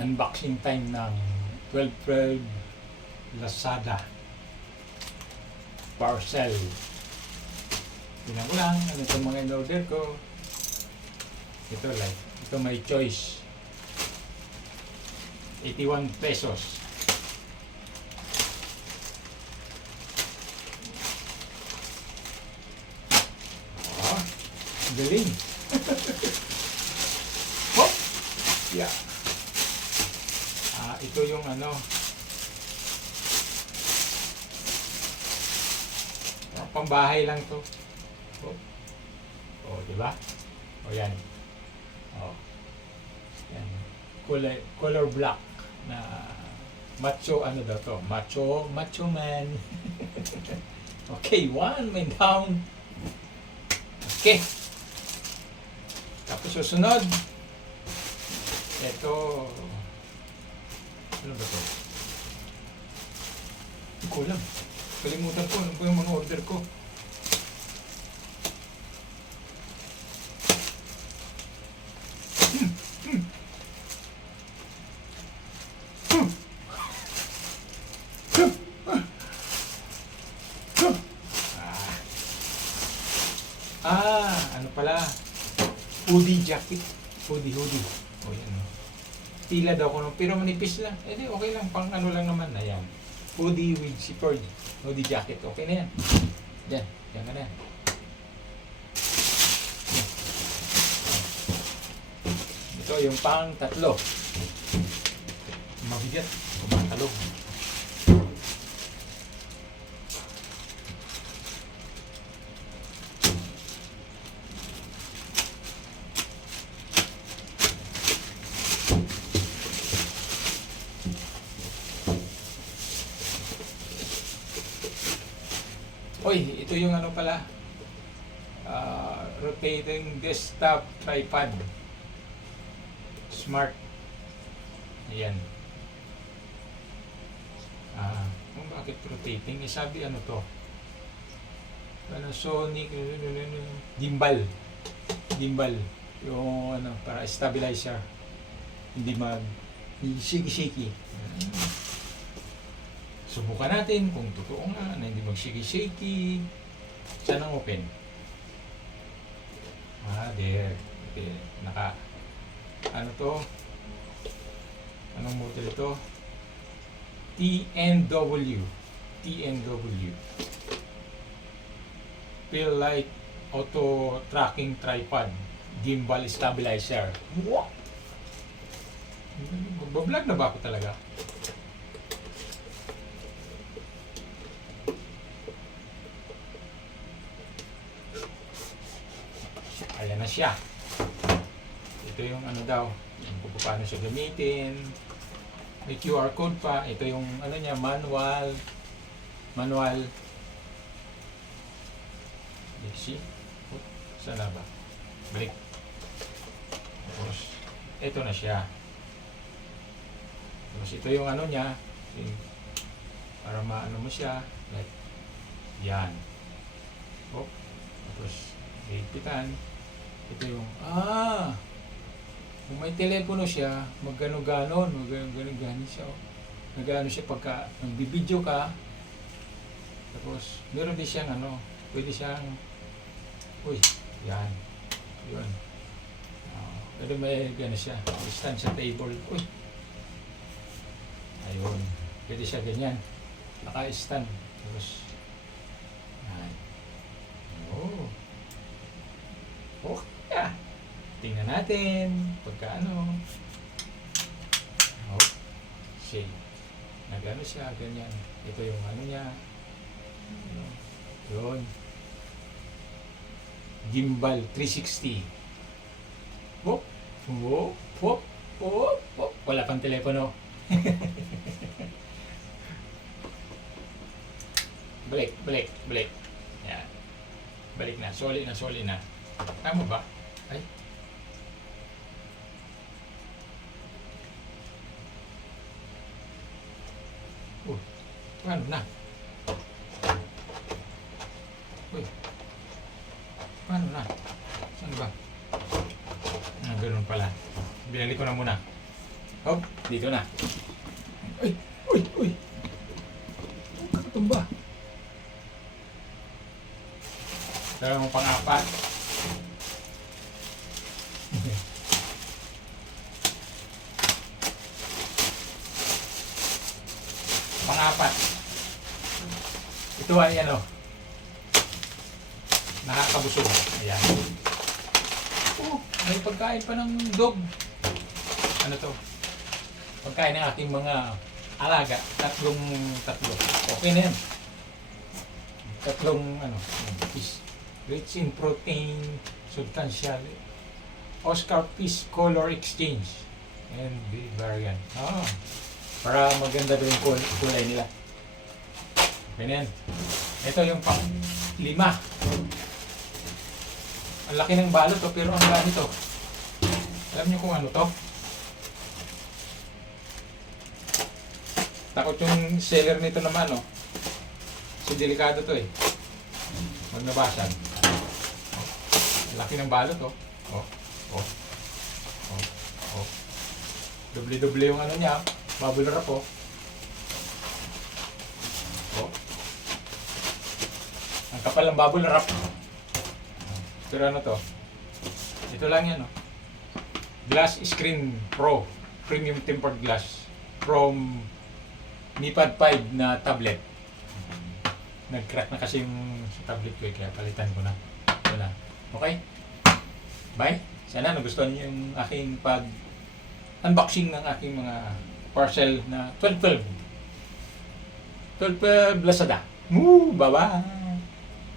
unboxing time ng 1212 Lazada parcel. Tingnan ko lang ano itong mga in-order ko. Ito may choice, 81 pesos. Galing. Hop! Yeah. Ito yung ano, pambahay lang to. Oh, di ba? Oh, yan. Oh. Yan. Color black na macho ano daw to? Macho man. Okay, one man down. Okay. Tapos susunod, ito, ano ba ito? Hindi ko alam. Kalimutan ko, ano ba yung mga order ko? Ano pala? Hoodie jacket. Hoodie. O yan. Tila daw ko, pero manipis lang. Eh di, okay lang. Pang ano lang naman. Ayan. Hoodie with zipper. Hoodie jacket. Okay na yan. Yan. Yan ka na yan. Ito yung pang tatlo. Mabigat. Kumatalog. Oy, ito yung ano pala, rotating desktop tripod, smart. Ayan. Kung bakit rotating? Sabi ano to? Panasonic, gimbal. Yung ano, para stabilizer. Hindi shaky. Subukan natin kung totoo nga na hindi mag-shaky. Saan ang open? There. Okay. Ano to? Anong model ito? TNW. Feel like auto tracking tripod. Gimbal stabilizer. What? Magbablog na ba ako talaga? Ayan na siya. Ito yung ano daw, kung paano siya gamitin. May QR code pa. Ito yung ano niya, manual. See? Saan na ba? Balik. Tapos, ito na siya. Tapos ito yung ano niya. Para maano mo siya. Like, yan. Tapos, higpitan. Ito yung, kung may telepono siya, magano-ganon siya. Nagano siya pagka nagbibideo ka. Tapos, meron din siyang ano, pwede siyang, yan. Yun. Pwede may gano siya, stand sa table. Ayun. Pwede siya ganyan. Naka-stand. Tapos, yan. Tingnan natin pagka ano. Shade. Nagano siya, ganyan. Ito yung ano niya. Yun. Gimbal 360. Wala pang telepono. Balik. Yan. Balik na. Soli na. Tama ba? Ay. Paano na? Paano na? Saan ba? Ganun pala. Binalik ko na muna. Hop, dito na. Uy, uy, uy. Ang kakatumba. Dalawa mo pang-apat. Pang-apat. Ito ay ano, nakakabusog. Ayan. Oh, may pagkain pa ng dog. Ano to? Pagkain ng aking mga alaga. Tatlo. Okay na yan. Tatlong ano, fish. Rich in protein, substantial. Oscar Fish Color Exchange. And the variant. Ah, para maganda din yung kulay nila. Ganyan. Ito yung pang 5. Ang laki ng balot to, pero ang ganito. Alam niyo kung ano to? Takot yung seller nito naman, no? So, delikado to eh. Huwag nabasag. Ang laki ng balot, oh. Oh, oh, oh, oh. Doble-doble yung ano niya, bubble wrap, oh. Oh. Ang kapal ng bubble wrap. Pero ano to? Ito lang yan, oh. Glass Screen Pro. Premium tempered glass. From Mi Pad 5 na tablet. Nag-crack na kasi yung tablet ko, kaya palitan ko na. Ito na. Okay? Bye! Sana nagustuhan niyo yung aking unboxing ng aking mga parcel na 1212 Lazada. Bye-bye!